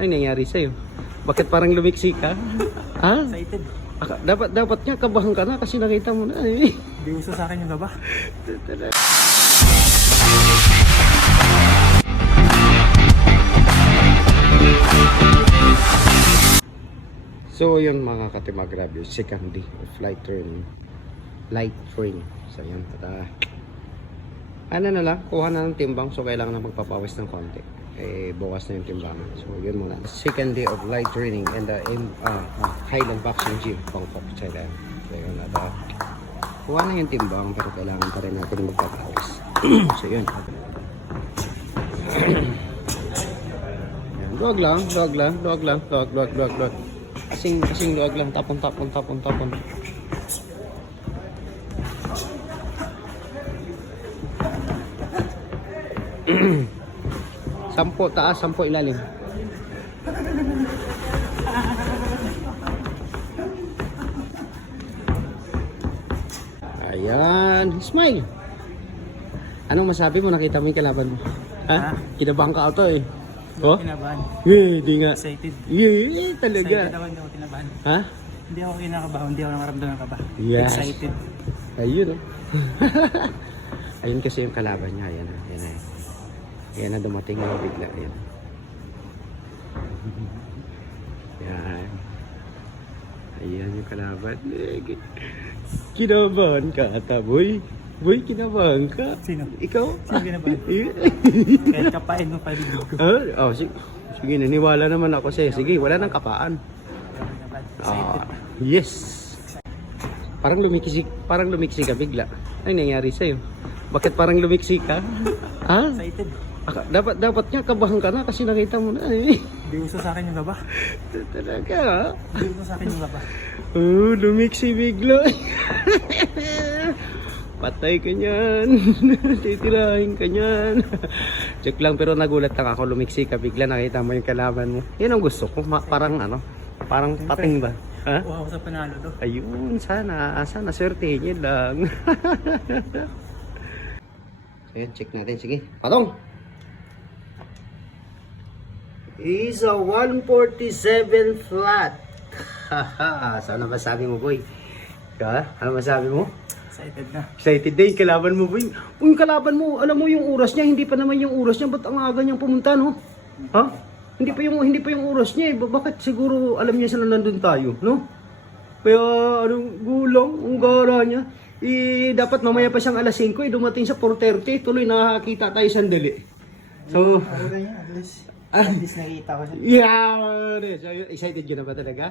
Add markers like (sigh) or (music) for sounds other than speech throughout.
Ano nangyari sa'yo? Bakit parang lumiksi ka? (laughs) ha? Excited. Aka- dapat dapat nga kabahan ka na kasi nakita mo na eh. Hindi uso sa akin yung gaba. So yun mga katimag grabe, second day of flight training. Light training. So yun, at ah, ano na lang, kuha na ng timbang so kailangan na magpapawis ng konti. Eh, bukas na yung timbangan. So yun muna. Second day of light training and the uh, uh, Highland Boxing Gym, Bangkok, Thailand. So yun, at ah, kuha na yung timbang pero kailangan pa rin natin magpapawis. (clears throat) so yun. Luwag lang, luwag lang, luwag lang, luwag, luwag, luwag, luwag. Kasing, kasing luwag lang, tapon, tapon, tapon, tapon. (clears throat) sampo taas, sampo ilalim. Ayan, smile. Anong masabi mo? Nakita mo yung kalaban mo? Ha? Ha? Kinabahan ka auto eh. Oh? Kinabahan. Eh, di nga. Excited. Yeah, talaga. Excited ako, hindi ako kinabahan. Ha? Hindi ako kinakabahan, hindi ako nakaramdaman ng kaba. Yes. Excited. Ayun oh. (laughs) Ayun kasi yung kalaban niya. Ayan. Ayan na. Ayan na dumating na bigla. Ayan. Ayan. Ayan yung kalaban. Ki- Kinabahan ka ata, boy. Boy, kinabahan ka. Sino? Ikaw? Sino kinabahan? (laughs) Kahit kapain mo pa rin ko. Ah, oh, sige. Sige, naniwala naman ako sa'yo. Sige, wala nang kapaan. Ah, yes. Parang lumiksi, parang lumiksi ka bigla. Ano nangyari sa'yo? Bakit parang lumiksi ka? (laughs) Ha? Excited. Dapat dapat nga kabahan ka na kasi nakita mo na eh. Hindi uso sa akin yung gaba. Talaga. Hindi uso sa akin yung gaba. Oh, lumiksi bigla. Patay ka niyan. Titirahin ka niyan. Check lang pero nagulat lang ako lumiksi ka bigla nakita mo yung kalaban mo. Yan ang gusto ko. Ma- parang ano, parang pating ba? Ha? Ko sa panalo to. Ayun, sana. Sana swerte niya lang. (laughs) Ayan, check natin. Sige. Patong! Is a 147 flat. Haha, so ano masabi mo, boy? Ha? Ano masabi mo? Excited na. Excited din, kalaban mo, boy. Yung kalaban mo, alam mo yung oras niya, hindi pa naman yung oras niya. Ba't ang aga niyang pumunta, no? Ha? Hindi pa yung hindi pa yung oras niya eh. Ba- Bakit siguro alam niya sana nandun tayo, no? Kaya anong gulang, ang gara niya. Eh, dapat mamaya pa siyang alas 5 eh, dumating sa 4.30, tuloy nakakita tayo sandali. So, na? At least, Ah. at least nakita ko siya. yeah! Excited ka na ba talaga?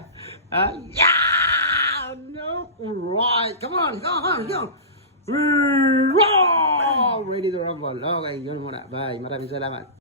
Ah, yeah! No! Alright! Come on! Go on! Go! Roar! Ready to rumble. Okay, yun muna. Bye. Maraming salamat.